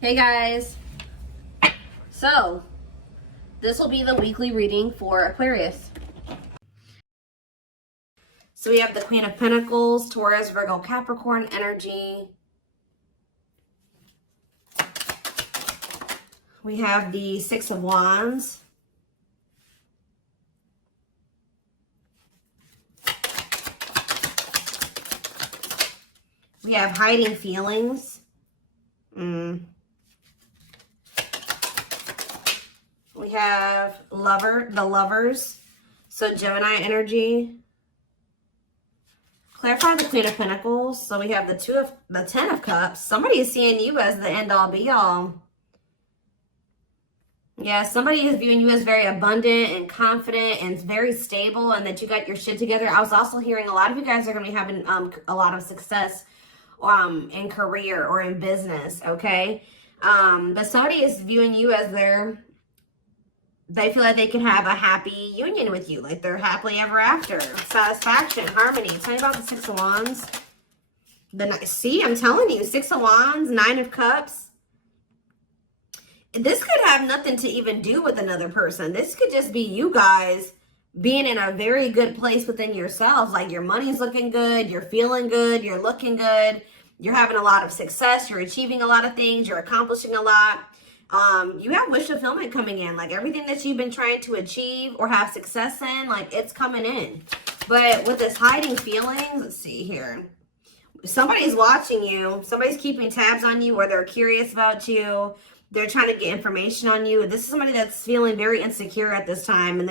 Hey guys, so this will be the weekly reading for Aquarius. So we have the Queen of Pentacles, Taurus, Virgo, Capricorn energy. We have the Six of Wands. We have hiding feelings. We have the lovers. So Gemini energy. Clarify the Queen of Pentacles. So we have the Ten of Cups. Somebody is seeing you as the end all be all. Yeah, somebody is viewing you as very abundant and confident and very stable, and that you got your shit together. I was also hearing a lot of you guys are going to be having a lot of success in career or in business, okay? But somebody is viewing you as they feel like they can have a happy union with you, like they're happily ever after, satisfaction, harmony. Tell me about the Six of Wands. See, I'm telling you, Six of Wands, Nine of Cups. This could have nothing to even do with another person. This could just be you guys being in a very good place within yourselves. Like your money's looking good, you're feeling good, you're looking good, you're having a lot of success, you're achieving a lot of things, you're accomplishing a lot. You have wish fulfillment coming in. Like everything that you've been trying to achieve or have success in, like it's coming in. But with this hiding feelings, let's see here. Somebody's watching you. Somebody's keeping tabs on you, or they're curious about you. They're trying to get information on you. This is somebody that's feeling very insecure at this time. And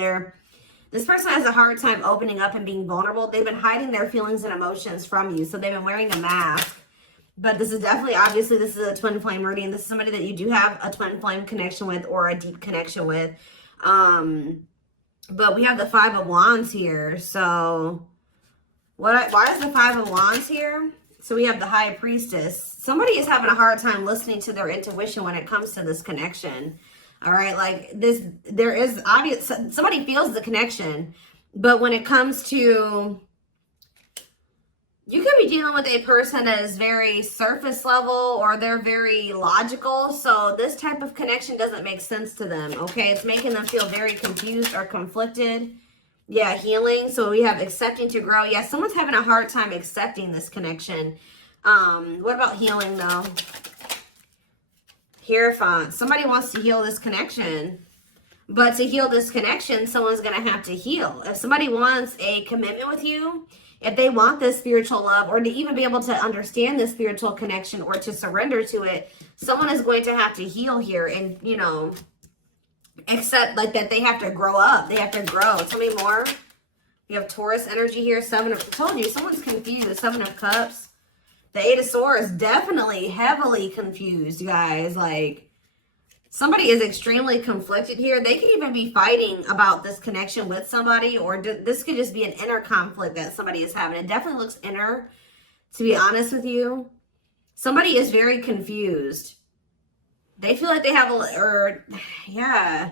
this person has a hard time opening up and being vulnerable. They've been hiding their feelings and emotions from you. So they've been wearing a mask. But this is definitely, obviously, this is a twin flame reading. This is somebody that you do have a twin flame connection with or a deep connection with. But we have the Five of Wands here. So why is the Five of Wands here? So we have the High Priestess. Somebody is having a hard time listening to their intuition when it comes to this connection. All right, like this, there is obvious, somebody feels the connection, but when it comes to, you could be dealing with a person that is very surface level or they're very logical. So this type of connection doesn't make sense to them, okay? It's making them feel very confused or conflicted. Yeah, healing. So we have accepting to grow. Yeah, someone's having a hard time accepting this connection. What about healing though? Hierophant. Somebody wants to heal this connection. But to heal this connection, someone's going to have to heal. If somebody wants a commitment with you, if they want this spiritual love, or to even be able to understand this spiritual connection or to surrender to it, someone is going to have to heal here and, you know, accept like that they have to grow up. They have to grow. Tell me more. You have Taurus energy here. I told you, someone's confused. Seven of Cups. The Eight of Swords, definitely heavily confused, guys. Like, somebody is extremely conflicted here. They could even be fighting about this connection with somebody, or this could just be an inner conflict that somebody is having. It definitely looks inner, to be honest with you. Somebody is very confused. They feel like they have yeah.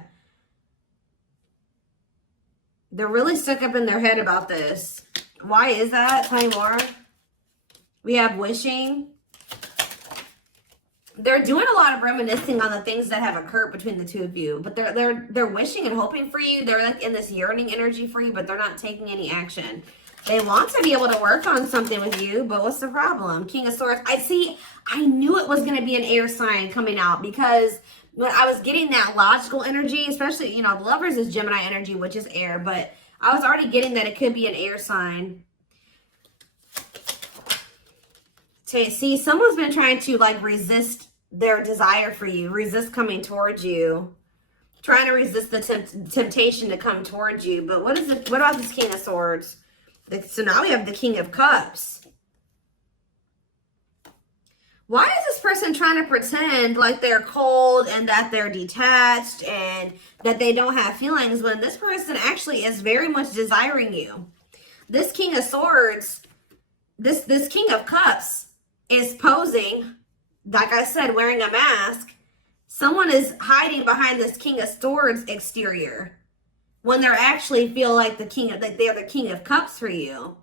They're really stuck up in their head about this. Why is that? Tell me more. We have wishing. They're doing a lot of reminiscing on the things that have occurred between the two of you, but they're wishing and hoping for you. They're like in this yearning energy for you, but they're not taking any action. They want to be able to work on something with you, but what's the problem? King of Swords. I knew it was going to be an air sign coming out, because when I was getting that logical energy, especially, you know, the Lovers is Gemini energy, which is air, but I was already getting that it could be an air sign. See, someone's been trying to like resist their desire for you, resist coming towards you, trying to resist the temptation to come towards you. But what about this King of Swords? So now we have the King of Cups. Why is this person trying to pretend like they're cold and that they're detached and that they don't have feelings, when this person actually is very much desiring you? This King of Swords, this King of Cups is posing, like I said, wearing a mask. Someone is hiding behind this King of Swords exterior when they're actually feel like they're the King of Cups for you.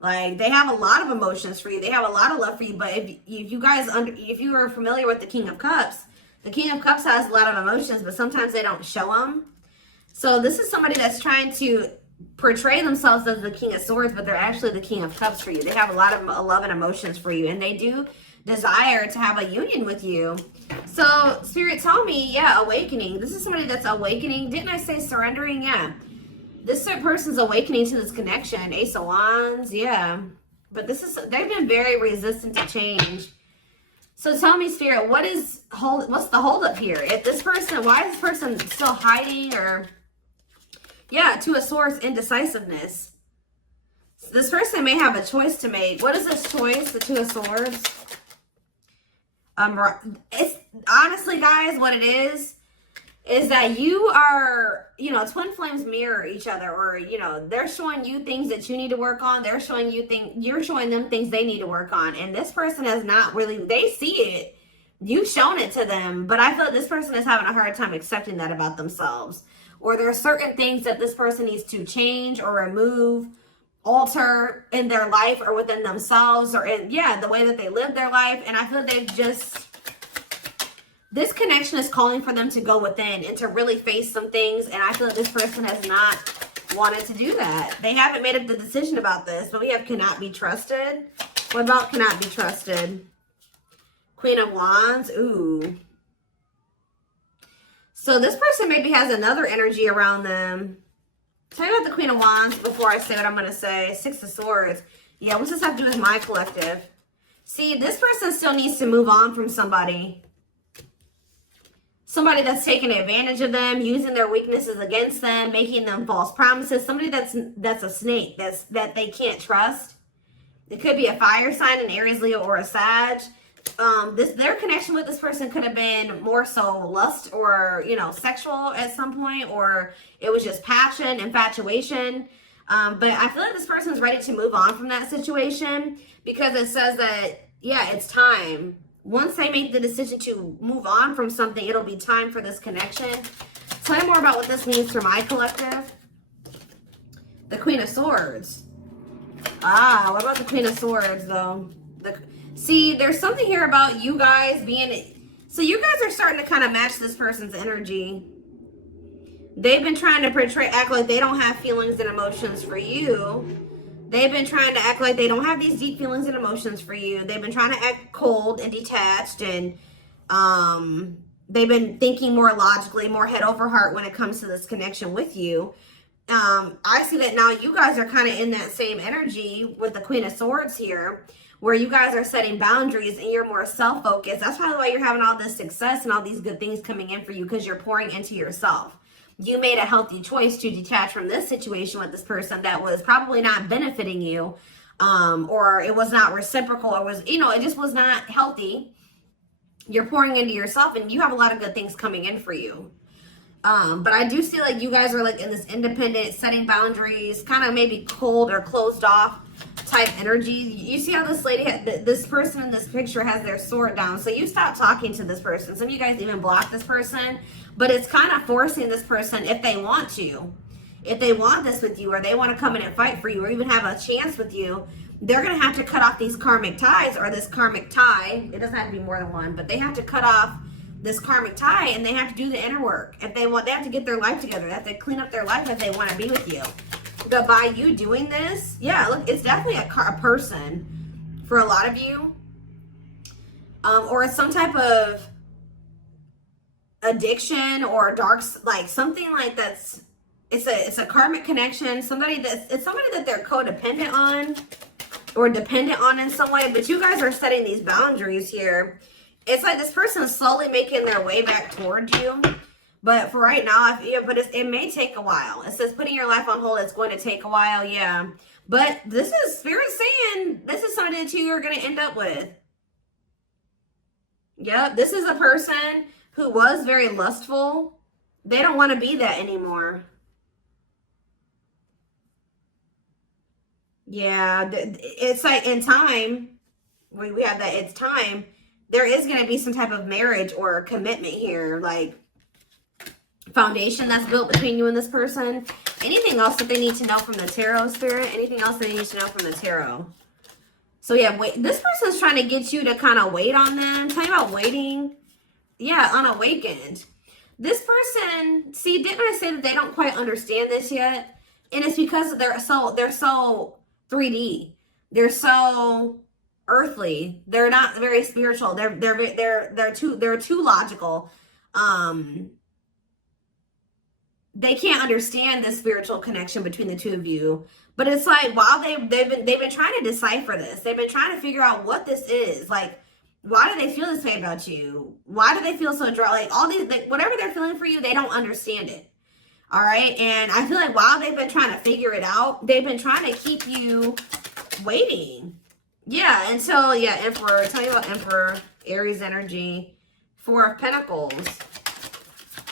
Like, they have a lot of emotions for you. They have a lot of love for you. But if you guys, if you are familiar with the King of Cups, the King of Cups has a lot of emotions, but sometimes they don't show them. So this is somebody that's trying to portray themselves as the King of Swords, but they're actually the King of Cups for you. They have a lot of love and emotions for you, and they do desire to have a union with you. So Spirit told me, yeah, awakening. This is somebody that's awakening. Didn't I say surrendering? Yeah. This person's awakening to this connection. Ace of Wands, yeah. But they've been very resistant to change. So tell me, Spirit, what's the holdup here? If this person, why is this person still hiding? Or, yeah, Two of Swords, indecisiveness. So this person may have a choice to make. What is this choice? The Two of Swords. It's honestly, guys, what it is that you are, you know, twin flames mirror each other, or, you know, they're showing you things that you need to work on. They're showing you you're showing them things they need to work on. And this person has not really, they see it. You've shown it to them, but I feel like this person is having a hard time accepting that about themselves. Or there are certain things that this person needs to change or remove, alter in their life or within themselves, or in, yeah, the way that they live their life. And I feel like they've just, this connection is calling for them to go within and to really face some things. And I feel like this person has not wanted to do that. They haven't made up the decision about this, but we have cannot be trusted. What about cannot be trusted? Queen of Wands. Ooh. So this person maybe has another energy around them. Tell me about the Queen of Wands before I say what I'm going to say. Six of Swords. Yeah, what's this have to do with my collective? See, this person still needs to move on from somebody. Somebody that's taking advantage of them, using their weaknesses against them, making them false promises. Somebody that's a snake, that they can't trust. It could be a fire sign, an Aries, Leo, or a Sag. Their connection with this person could have been more so lust or, you know, sexual at some point, or it was just passion, infatuation. But I feel like this person's ready to move on from that situation, because it says that, yeah, it's time. Once they make the decision to move on from something, it'll be time for this connection. Tell me more about what this means for my collective. The Queen of Swords. Ah, what about the Queen of Swords, though? See, there's something here about you guys being... So you guys are starting to kind of match this person's energy. They've been trying to act like they don't have feelings and emotions for you. They've been trying to act like they don't have these deep feelings and emotions for you. They've been trying to act cold and detached, and they've been thinking more logically, more head over heart when it comes to this connection with you. I see that now you guys are kind of in that same energy with the Queen of Swords here, where you guys are setting boundaries and you're more self-focused. That's probably why you're having all this success and all these good things coming in for you, because you're pouring into yourself. You made a healthy choice to detach from this situation with this person that was probably not benefiting you, or it was not reciprocal, or was, you know, it just was not healthy. You're pouring into yourself, and you have a lot of good things coming in for you. But I do see like you guys are like in this independent, setting boundaries, kind of maybe cold or closed off type energy. You see how this lady, this person in this picture has their sword down. So you stop talking to this person. Some of you guys even block this person, but it's kind of forcing this person, if they want to, if they want this with you, or they want to come in and fight for you, or even have a chance with you, they're going to have to cut off these karmic ties, or this karmic tie. It doesn't have to be more than one, but they have to cut off this karmic tie, and they have to do the inner work. If they want, they have to get their life together. They have to clean up their life if they want to be with you. But by you doing this, yeah, look, it's definitely a person for a lot of you, or it's some type of addiction or dark, like something like that's, it's a karmic connection. It's somebody that they're codependent on or dependent on in some way. But you guys are setting these boundaries here. It's like this person is slowly making their way back towards you. But for right now, it may take a while. It says putting your life on hold, it's going to take a while, yeah. But this is Spirit saying this is something that you are going to end up with. Yep, this is a person who was very lustful. They don't want to be that anymore. Yeah, it's like in time, we have that, it's time. There is going to be some type of marriage or commitment here, like foundation that's built between you and this person. Anything else that they need to know from the tarot, Spirit? Anything else they need to know from the tarot? So yeah, wait. This person's trying to get you to kind of wait on them. Tell me about waiting. Yeah, unawakened. This person, see, didn't I say that they don't quite understand this yet? And it's because they're so 3D. They're so earthly. They're not very spiritual. They're too logical. They can't understand the spiritual connection between the two of you. But it's like, while they've been trying to decipher this. They've been trying to figure out what this is. Like, why do they feel this way about you? Why do they feel so dry? Like, all these, like, whatever they're feeling for you, they don't understand it. All right. And I feel like while they've been trying to figure it out, they've been trying to keep you waiting. Yeah. Until, yeah, Emperor. Tell me about Emperor, Aries energy, Four of Pentacles.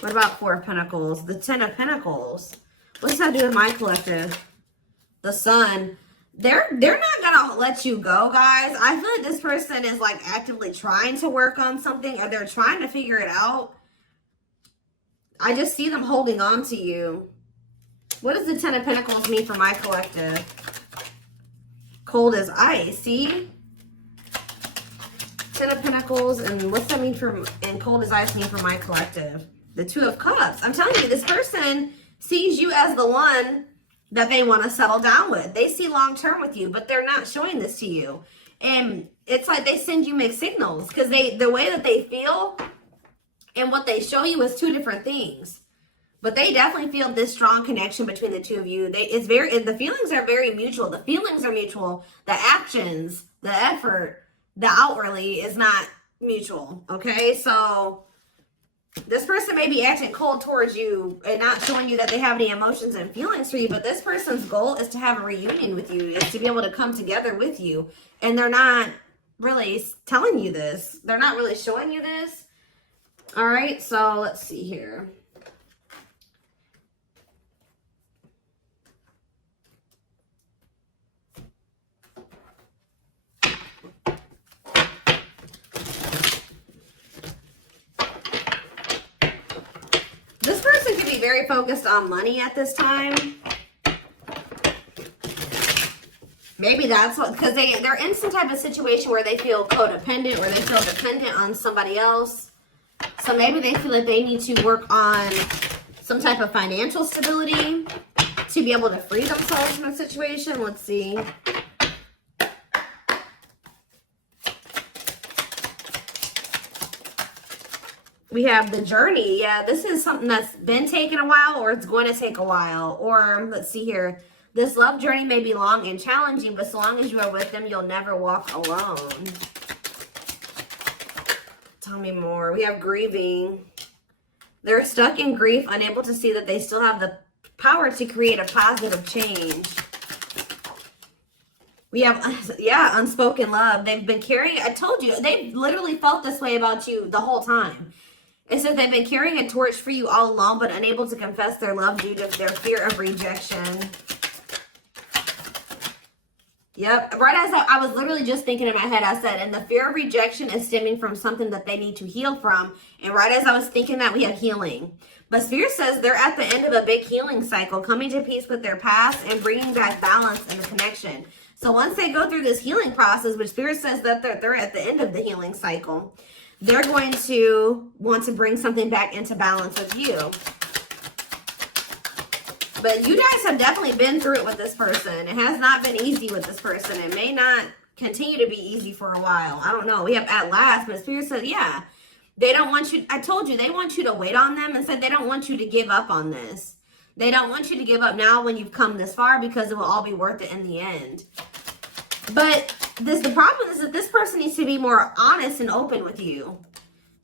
What about Four of Pentacles? The Ten of Pentacles. What's that do with my collective? The Sun. They're not gonna let you go, guys. I feel like this person is like actively trying to work on something, or they're trying to figure it out. I just see them holding on to you. What does the Ten of Pentacles mean for my collective? Cold as ice. See? Ten of Pentacles, and what's that mean for, and cold as ice mean for my collective? The Two of Cups. I'm telling you, this person sees you as the one that they want to settle down with. They see long-term with you, but they're not showing this to you. And it's like they send you mixed signals, because the way that they feel and what they show you is two different things. But they definitely feel this strong connection between the two of you. The feelings are very mutual. The feelings are mutual. The actions, the effort, the outwardly is not mutual. Okay, so this person may be acting cold towards you and not showing you that they have any emotions and feelings for you, but this person's goal is to have a reunion with you, is to be able to come together with you. And they're not really telling you this. They're not really showing you this. All right, so let's see here. This person could be very focused on money at this time. Maybe that's what, because they're in some type of situation where they feel codependent, or they feel dependent on somebody else. So maybe they feel like they need to work on some type of financial stability to be able to free themselves from the situation. Let's see. We have the journey. Yeah, this is something that's been taking a while, or it's going to take a while. Or let's see here. This love journey may be long and challenging, but so long as you are with them, you'll never walk alone. Tell me more. We have grieving. They're stuck in grief, unable to see that they still have the power to create a positive change. We have, yeah, unspoken love. They've been carrying, I told you, they've literally felt this way about you the whole time. It says they've been carrying a torch for you all along, but unable to confess their love due to their fear of rejection. Yep. Right as I was literally just thinking in my head, I said, and the fear of rejection is stemming from something that they need to heal from. And right as I was thinking that, we have healing. But Spirit says they're at the end of a big healing cycle, coming to peace with their past and bringing back balance and the connection. So once they go through this healing process, which Spirit says that they're at the end of the healing cycle, they're going to want to bring something back into balance with you. But you guys have definitely been through it with this person. It has not been easy with this person. It may not continue to be easy for a while. I don't know. We have at last, but Spirit said, yeah, they don't want you. I told you, they want you to wait on them, and said they don't want you to give up on this. They don't want you to give up now when you've come this far, because it will all be worth it in the end. But the problem is that this person needs to be more honest and open with you.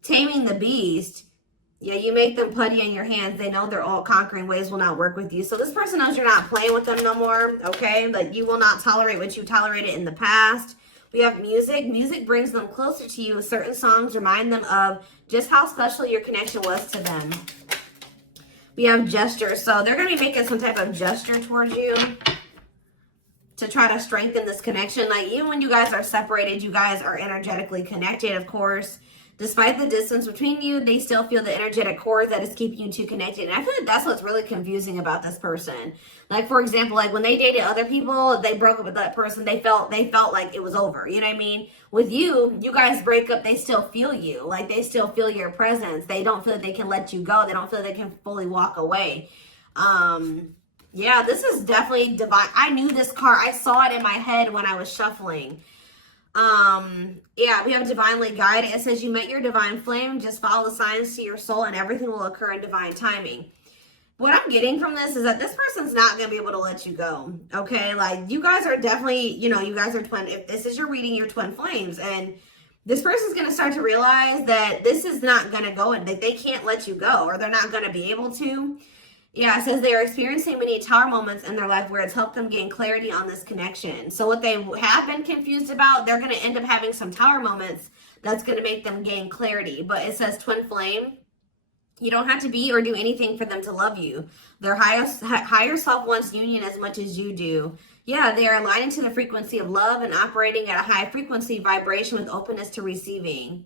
Taming the beast. Yeah, you make them putty in your hands. They know their all-conquering ways will not work with you. So this person knows you're not playing with them no more, okay? Like, you will not tolerate what you tolerated in the past. We have music. Music brings them closer to you. Certain songs remind them of just how special your connection was to them. We have gestures. So they're going to be making some type of gesture towards you to try to strengthen this connection. Like, even when you guys are separated, you guys are energetically connected, of course. Despite the distance between you, they still feel the energetic cord that is keeping you two connected. And I feel like that's what's really confusing about this person. Like, for example, like when they dated other people, they broke up with that person, they felt like it was over. You know what I mean? With you, you guys break up, they still feel you. Like, they still feel your presence. They don't feel that they can let you go. They don't feel they can fully walk away. Yeah, this is definitely divine. I knew this card. I saw it in my head when I was shuffling. Yeah, we have divinely guided. It says you met your divine flame. Just follow the signs to your soul and everything will occur in divine timing. What I'm getting from this is that this person's not going to be able to let you go. Okay. Like, you guys are definitely, you know, you guys are twin. If this is your reading, you're twin flames, and this person's going to start to realize that this is not going to go and that they can't let you go, or they're not going to be able to. Yeah, it says they are experiencing many tower moments in their life where it's helped them gain clarity on this connection. So what they have been confused about, they're going to end up having some tower moments that's going to make them gain clarity. But it says twin flame. You don't have to be or do anything for them to love you. Their higher self wants union as much as you do. Yeah, they are aligning to the frequency of love and operating at a high frequency vibration with openness to receiving.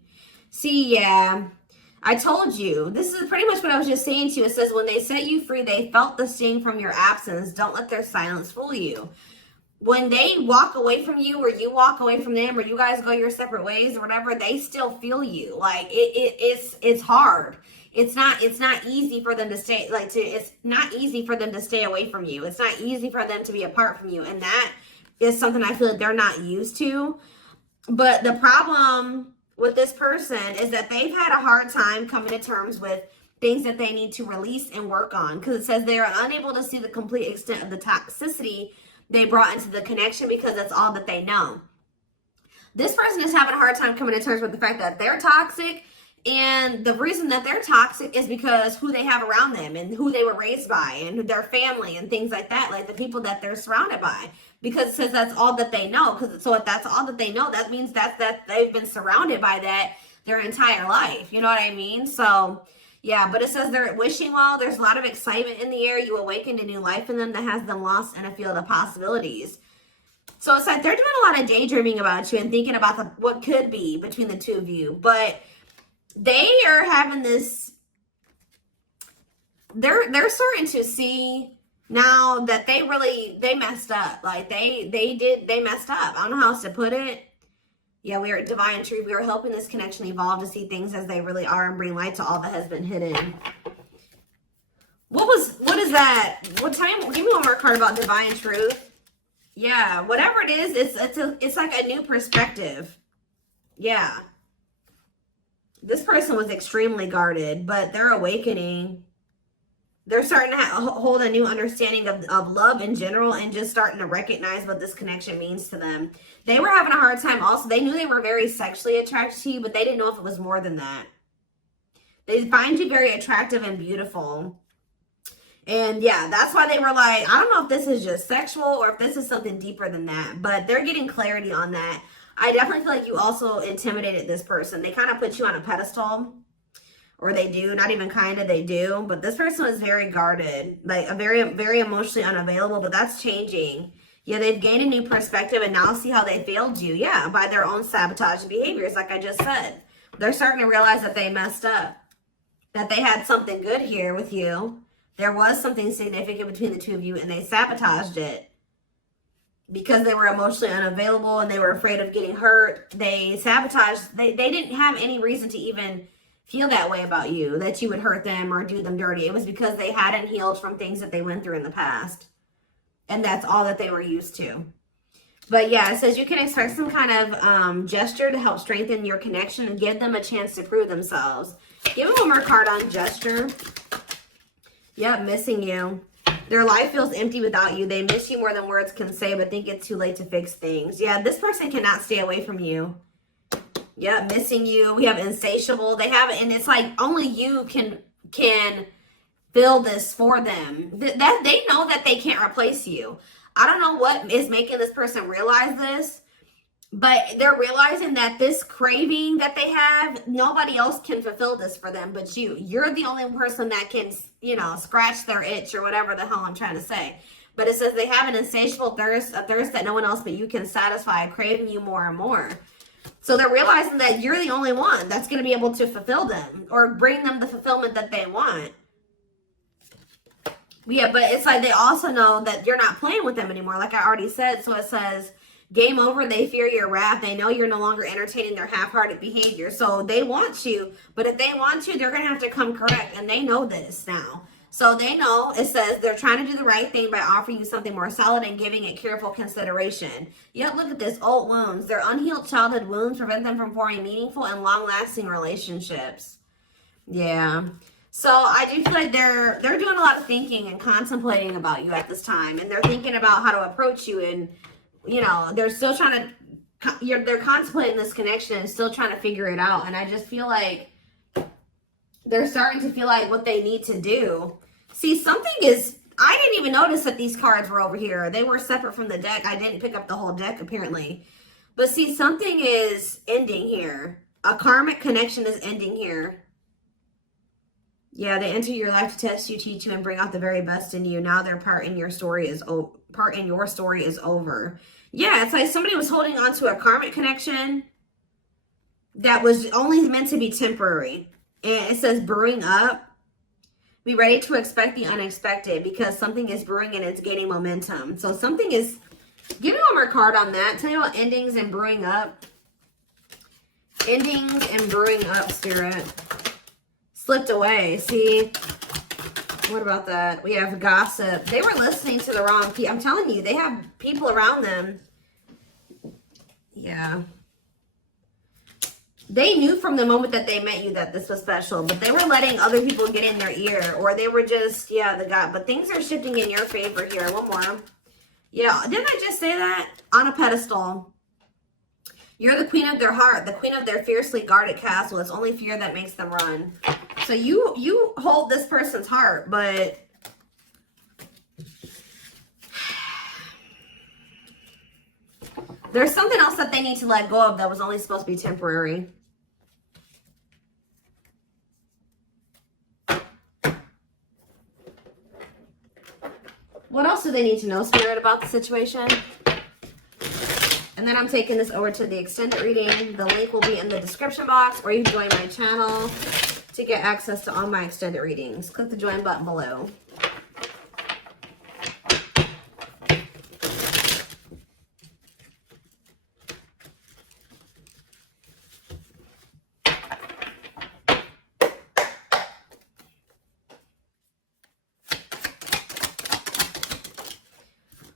See, yeah. I told you, this is pretty much what I was just saying to you. It says, when they set you free, they felt the sting from your absence. Don't let their silence fool you. When they walk away from you, or you walk away from them, or you guys go your separate ways or whatever, they still feel you. Like, it's hard. It's not easy for them to stay, it's not easy for them to stay away from you. It's not easy for them to be apart from you. And that is something I feel like they're not used to. But the problem with this person is that they've had a hard time coming to terms with things that they need to release and work on, because it says they are unable to see the complete extent of the toxicity they brought into the connection because that's all that they know. This person is having a hard time coming to terms with the fact that they're toxic, and the reason that they're toxic is because who they have around them and who they were raised by and their family and things like that, like the people that they're surrounded by. Because it says that's all that they know. So if that's all that they know, that means that they've been surrounded by that their entire life. You know what I mean? So, yeah, but it says they're wishing well. There's a lot of excitement in the air. You awakened a new life in them that has them lost in a field of possibilities. So it's like they're doing a lot of daydreaming about you and thinking about what could be between the two of you. But they are having this, they're starting to see now that they messed up. Like they messed up. I don't know how else to put it. Yeah, we are at divine truth. We are helping this connection evolve to see things as they really are and bring light to all that has been hidden. What is that? What time? Give me one more card about divine truth. Yeah, whatever it is, it's like a new perspective. Yeah. This person was extremely guarded, but they're awakening. They're starting to hold a new understanding of love in general and just starting to recognize what this connection means to them. They were having a hard time also. They knew they were very sexually attracted to you, but they didn't know if it was more than that. They find you very attractive and beautiful. And yeah, that's why they were like, I don't know if this is just sexual or if this is something deeper than that, but they're getting clarity on that. I definitely feel like you also intimidated this person. They kind of put you on a pedestal. Or they do, not even kind of, they do. But this person was very guarded, like a very, very emotionally unavailable, but that's changing. Yeah, they've gained a new perspective and now see how they failed you. Yeah, by their own sabotaging behaviors, like I just said. They're starting to realize that they messed up, that they had something good here with you. There was something significant between the two of you and they sabotaged it. Because they were emotionally unavailable and they were afraid of getting hurt, they sabotaged. They didn't have any reason to even feel that way about you, that you would hurt them or do them dirty. It was because they hadn't healed from things that they went through in the past. And that's all that they were used to. But yeah, it says you can expect some kind of gesture to help strengthen your connection and give them a chance to prove themselves. Give them one more card on gesture. Yep, missing you. Their life feels empty without you. They miss you more than words can say, but think it's too late to fix things. Yeah, this person cannot stay away from you. Yeah, missing you. We have insatiable. They have it, and it's like only you can fill this for them. That they know that they can't replace you. I don't know what is making this person realize this, but they're realizing that this craving that they have, nobody else can fulfill this for them but you. You're the only person that can, you know, scratch their itch or whatever the hell I'm trying to say. But it says they have an insatiable thirst, a thirst that no one else but you can satisfy, craving you more and more. So they're realizing that you're the only one that's going to be able to fulfill them or bring them the fulfillment that they want. Yeah, but it's like they also know that you're not playing with them anymore, like I already said. So it says, game over, they fear your wrath. They know you're no longer entertaining their half-hearted behavior. So they want you, but if they want you, they're going to have to come correct. And they know this now. So they know, it says, they're trying to do the right thing by offering you something more solid and giving it careful consideration. Yet look at this, old wounds. Their unhealed childhood wounds prevent them from forming meaningful and long-lasting relationships. Yeah. So I do feel like they're doing a lot of thinking and contemplating about you at this time. And they're thinking about how to approach you. And, you know, they're still trying to, they're contemplating this connection and still trying to figure it out. And I just feel like they're starting to feel like what they need to do. See, something is, I didn't even notice that these cards were over here. They were separate from the deck. I didn't pick up the whole deck, apparently. But see, something is ending here. A karmic connection is ending here. Yeah, they enter your life to test you, teach you, and bring out the very best in you. Now their part in your story is over. Yeah, it's like somebody was holding on to a karmic connection that was only meant to be temporary. And it says brewing up. Be ready to expect the unexpected because something is brewing and it's gaining momentum. So something is, give me one more card on that. Tell me about endings and brewing up. Endings and brewing up, Spirit. Slipped away. See, what about that? We have gossip. They were listening to the wrong people. I'm telling you, they have people around them. Yeah. They knew from the moment that they met you that this was special, but they were letting other people get in their ear, or they were just, yeah, but things are shifting in your favor here. One more. Yeah, didn't I just say that? On a pedestal. You're the queen of their heart, the queen of their fiercely guarded castle. It's only fear that makes them run. So you hold this person's heart, but there's something else that they need to let go of that was only supposed to be temporary. What else do they need to know, Spirit, about the situation? And then I'm taking this over to the extended reading. The link will be in the description box, or you can join my channel to get access to all my extended readings. Click the join button below.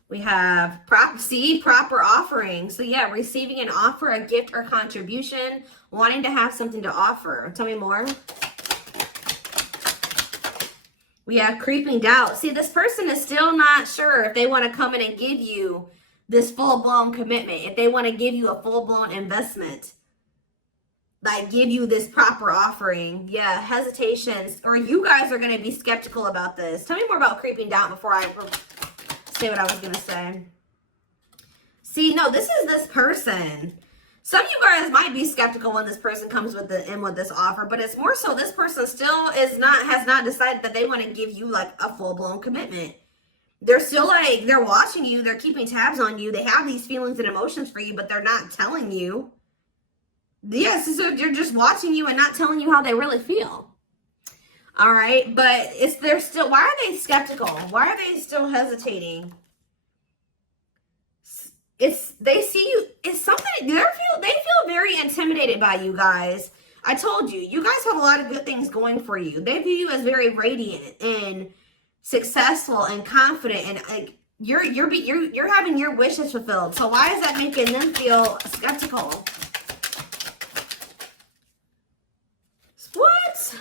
We have proper offering. So yeah, receiving an offer, a gift, or contribution, wanting to have something to offer. Tell me more. We have creeping doubt. See, this person is still not sure if they want to come in and give you this full-blown commitment, if they want to give you a full-blown investment, like give you this proper offering. Yeah, hesitations, or you guys are going to be skeptical about this. Tell me more about creeping doubt before I say what I was going to say. See, no, this is this person. Some of you guys might be skeptical when this person comes with this offer, but it's more so this person still has not decided that they want to give you like a full-blown commitment. They're still like, they're watching you, they're keeping tabs on you, they have these feelings and emotions for you, but they're not telling you. Yes, so they're just watching you and not telling you how they really feel. All right, but they're still, why are they skeptical? Why are they still hesitating? They see you, it's something, they feel very intimidated by you guys. I told you, you guys have a lot of good things going for you. They view you as very radiant and successful and confident, and like you're having your wishes fulfilled. So why is that making them feel skeptical? What?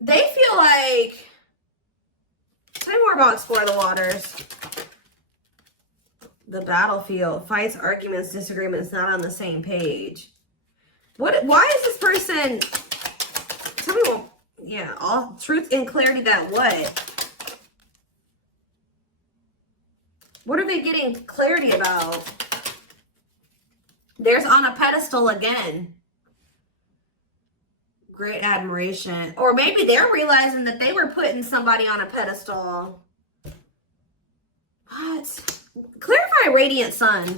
They feel like, tell me more about Explore the Waters. The battlefield, fights, arguments, disagreements, not on the same page. Why is this person, tell me what, yeah, all truth and clarity that what? What are they getting clarity about? There's on a pedestal again. Great admiration. Or maybe they're realizing that they were putting somebody on a pedestal. What? Clarify radiant sun.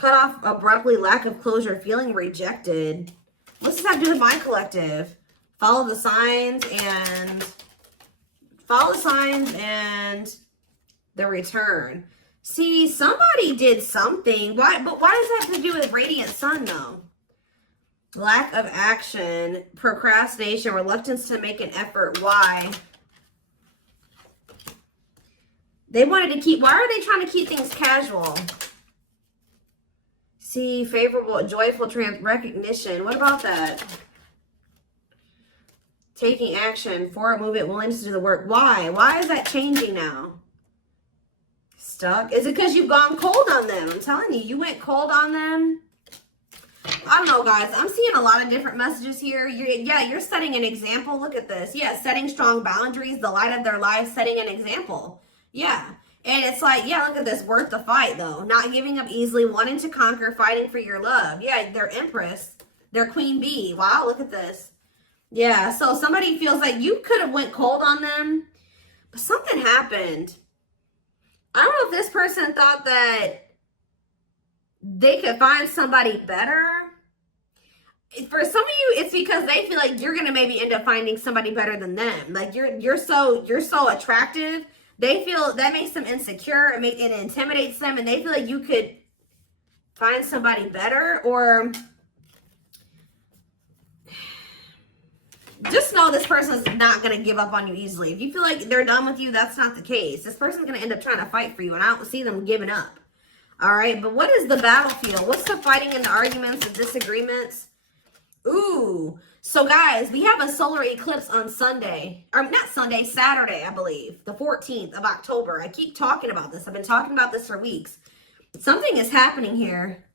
Cut off abruptly, lack of closure, feeling rejected. What's this have to do with my collective? Follow the signs and the return. See, somebody did something. Why? But why does that have to do with radiant sun though? Lack of action, procrastination, reluctance to make an effort. Why? They wanted to keep, why are they trying to keep things casual? See, favorable, joyful recognition. What about that? Taking action, forward movement, willingness to do the work. Why? Why is that changing now? Stuck? Is it because you've gone cold on them? I'm telling you, you went cold on them. I don't know, guys. I'm seeing a lot of different messages here. You're setting an example. Look at this. Yeah, setting strong boundaries, the light of their life, setting an example. Yeah. And it's like, yeah, look at this. Worth the fight, though. Not giving up easily, wanting to conquer, fighting for your love. Yeah, they're Empress. They're Queen Bee. Wow, look at this. Yeah, so somebody feels like you could have went cold on them, but something happened. I don't know if this person thought that they could find somebody better. For some of you, it's because they feel like you're gonna maybe end up finding somebody better than them. Like you're so attractive. They feel that makes them insecure. It intimidates them, and they feel like you could find somebody better. Or just know this person is not gonna give up on you easily. If you feel like they're done with you, that's not the case. This person's gonna end up trying to fight for you, and I don't see them giving up. All right, but what is the battlefield? What's the fighting and the arguments, the disagreements? Ooh, so guys, we have a solar eclipse on Sunday, or not Sunday, Saturday, I believe, the 14th of October. I keep talking about this. I've been talking about this for weeks. Something is happening here.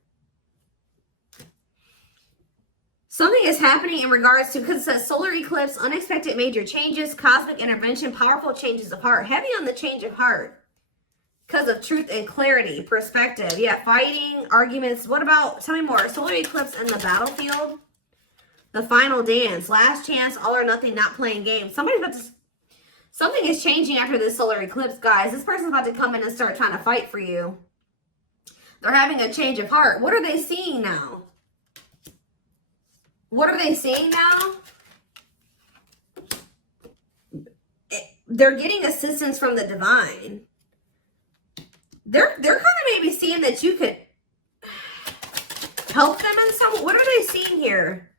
Something is happening in regards to, because it says solar eclipse, unexpected major changes, cosmic intervention, powerful changes of heart. Heavy on the change of heart. Because of truth and clarity, perspective. Yeah, fighting, arguments. What about, tell me more. Solar eclipse and the battlefield. The final dance. Last chance, all or nothing, not playing games. Somebody's about to, something is changing after this solar eclipse, guys. This person's about to come in and start trying to fight for you. They're having a change of heart. What are they seeing now? What are they seeing now? They're getting assistance from the divine. They're kind of maybe seeing that you could help them in some. What are they seeing here?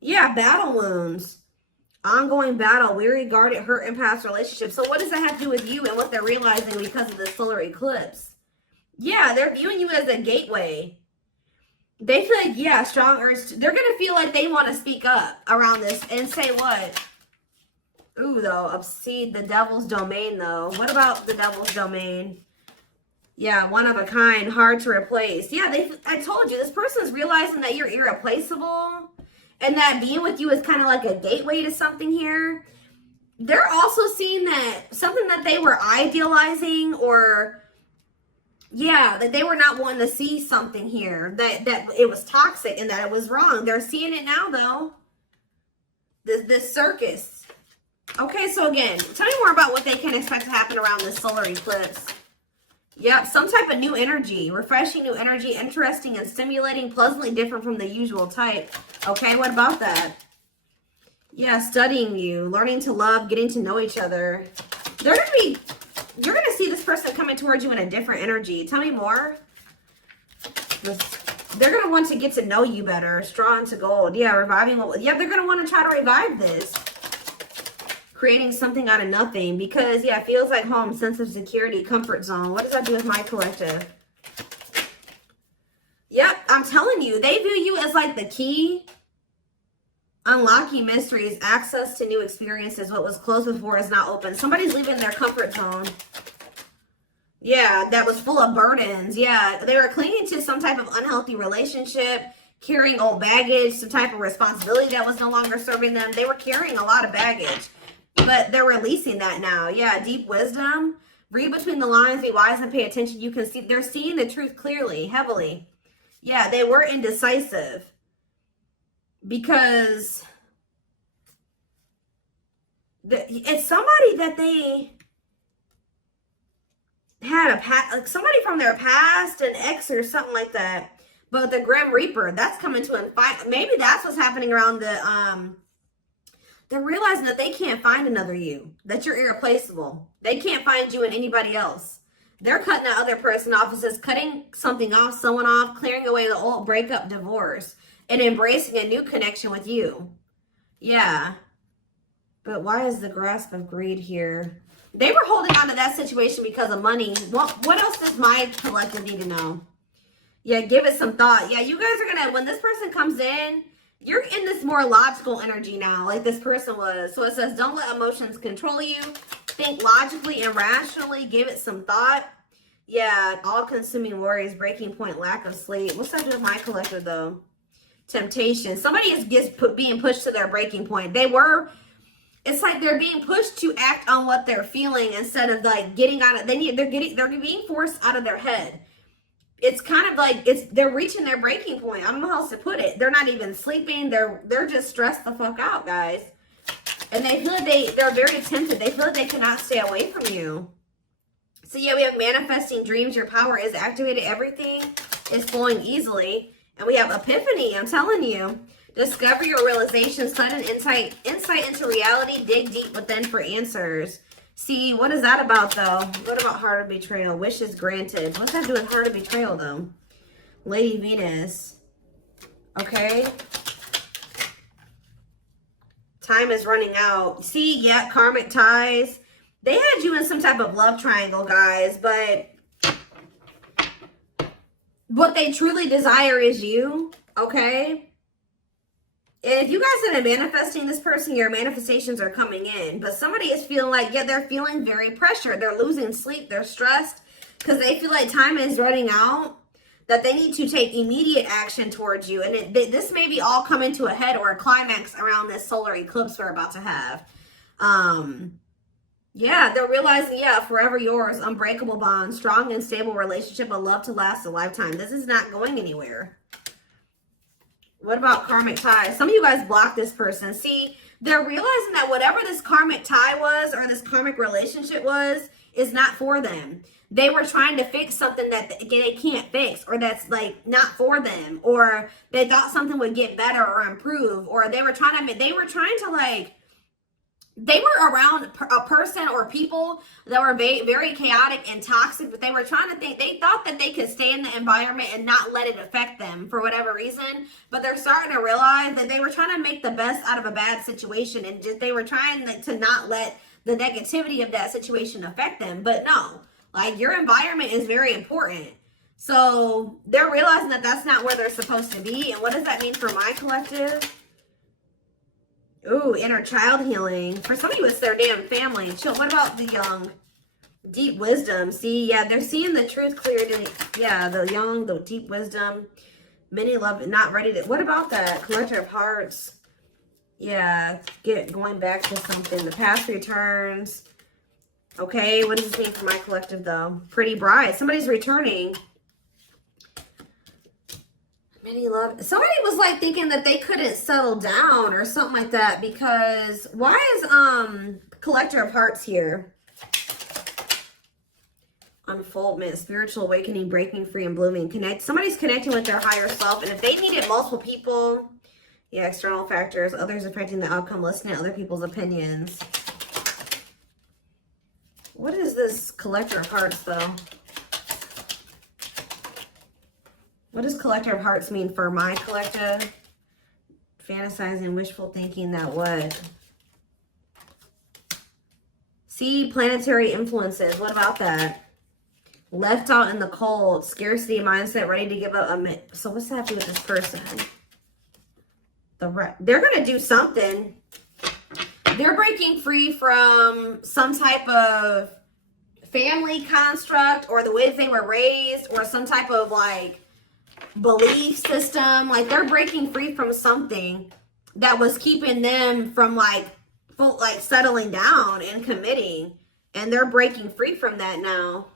Yeah, battle wounds. Ongoing battle, weary, guarded, hurt, and past relationships. So what does that have to do with you and what they're realizing because of the solar eclipse? Yeah, they're viewing you as a gateway. They feel like, yeah, strong urge. They're going to feel like they want to speak up around this and say what? Ooh, though, obsede the devil's domain, though. What about the devil's domain? Yeah, one of a kind, hard to replace. Yeah, I told you, this person's realizing that you're irreplaceable and that being with you is kind of like a gateway to something here. They're also seeing that something that they were idealizing, or yeah, that they were not wanting to see something here, that it was toxic and that it was wrong. They're seeing it now, though. This circus. Okay, so again, tell me more about what they can expect to happen around this solar eclipse. Yep, some type of new energy, refreshing new energy, interesting and stimulating, pleasantly different from the usual type. Okay, what about that? Yeah, studying you, learning to love, getting to know each other. You're going to see this person coming towards you in a different energy. Tell me more. They're going to want to get to know you better. Straw into gold. Yeah, reviving. Yeah, they're going to want to try to revive this. Creating something out of nothing, because yeah, it feels like home, sense of security, comfort zone. What does that do with my collective? Yep, I'm telling you, they view you as like the key. Unlocking mysteries, access to new experiences. What was closed before is now open. Somebody's leaving their comfort zone. Yeah, that was full of burdens. Yeah, they were clinging to some type of unhealthy relationship, carrying old baggage, some type of responsibility that was no longer serving them. They were carrying a lot of baggage. But they're releasing that now. Yeah, deep wisdom. Read between the lines, be wise and pay attention. You can see, they're seeing the truth clearly, heavily. Yeah, they were indecisive. Because it's somebody that they had like somebody from their past, an ex or something like that. But the Grim Reaper, that's coming to an fight. Maybe that's what's happening around they're realizing that they can't find another you, that you're irreplaceable. They can't find you in anybody else. They're cutting that other person off. It says cutting something off, someone off, clearing away the old breakup, divorce, and embracing a new connection with you. Yeah. But why is the grasp of greed here? They were holding on to that situation because of money. What else does my collective need to know? Yeah, give it some thought. Yeah, you guys are going to, when this person comes in, you're in this more logical energy now, like this person was. So it says, don't let emotions control you. Think logically and rationally. Give it some thought. Yeah, all-consuming worries, breaking point, lack of sleep. What's that do with my collective, though? Temptation. Somebody is being pushed to their breaking point. It's like they're being pushed to act on what they're feeling instead of like getting out of. They're being forced out of their head. It's kind of like they're reaching their breaking point. I don't know how else to put it. They're not even sleeping. They're just stressed the fuck out, guys. And they feel like they're very tempted. They feel like they cannot stay away from you. So yeah, we have manifesting dreams. Your power is activated. Everything is flowing easily. And we have epiphany. I'm telling you. Discover your realization. Sudden insight into reality. Dig deep within for answers. See, what is that about, though? What about heart of betrayal? Wishes granted. What's that do with heart of betrayal, though? Lady Venus. Okay. Time is running out. See, yeah, karmic ties. They had you in some type of love triangle, guys, but what they truly desire is you, okay? If you guys have been manifesting this person, your manifestations are coming in. But somebody is feeling like, yeah, they're feeling very pressured. They're losing sleep. They're stressed because they feel like time is running out, that they need to take immediate action towards you. And this may be all coming to a head or a climax around this solar eclipse we're about to have. Yeah, they're realizing, yeah, forever yours, unbreakable bond, strong and stable relationship, a love to last a lifetime. This is not going anywhere. What about karmic ties? Some of you guys blocked this person. See, they're realizing that whatever this karmic tie was or this karmic relationship was is not for them. They were trying to fix something that they can't fix, or that's like not for them, or they thought something would get better or improve, or they were trying to like, they were around a person or people that were very, very chaotic and toxic, but they were trying to think, they thought that they could stay in the environment and not let it affect them for whatever reason. But they're starting to realize that they were trying to make the best out of a bad situation, and just they were trying to not let the negativity of that situation affect them. But no, like, your environment is very important. So they're realizing that that's not where they're supposed to be. And what does that mean for my collective? Ooh, inner child healing. For some of you, it's their damn family. What about the young? Deep wisdom. See, yeah, they're seeing the truth clearly. Yeah, the young, the deep wisdom. Many love, not ready to. What about that? Collector of hearts. Yeah, going back to something. The past returns. Okay, what does this mean for my collective, though? Pretty bride. Somebody's returning. Many love. Somebody was like thinking that they couldn't settle down or something like that, because why is collector of hearts here? Unfoldment, spiritual awakening, breaking free and blooming. Somebody's connecting with their higher self, and if they needed multiple people, yeah, external factors, others affecting the outcome, listening to other people's opinions. What is this collector of hearts, though? What does collector of hearts mean for my collective? Fantasizing, wishful thinking, that what? See, planetary influences. What about that? Left out in the cold, scarcity mindset, ready to give up. So what's that have to do with this person? They're going to do something. They're breaking free from some type of family construct, or the ways they were raised, or some type of like belief system. Like, they're breaking free from something that was keeping them from like settling down and committing, and they're breaking free from that now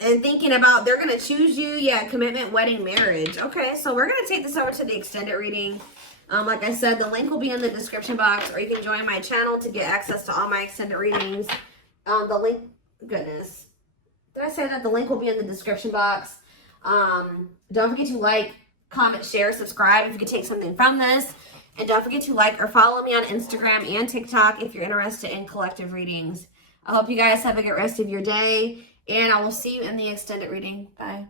and thinking about they're going to choose you. Yeah, commitment, wedding, marriage. Okay, so we're going to take this over to the extended reading. Like I said, the link will be in the description box, or you can join my channel to get access to all my extended readings. The link, goodness, did I say that? The link will be in the description box. Don't forget to like, comment, share, subscribe if you could take something from this. And don't forget to like or follow me on Instagram and TikTok if you're interested in collective readings. I hope you guys have a good rest of your day, and I will see you in the extended reading. Bye.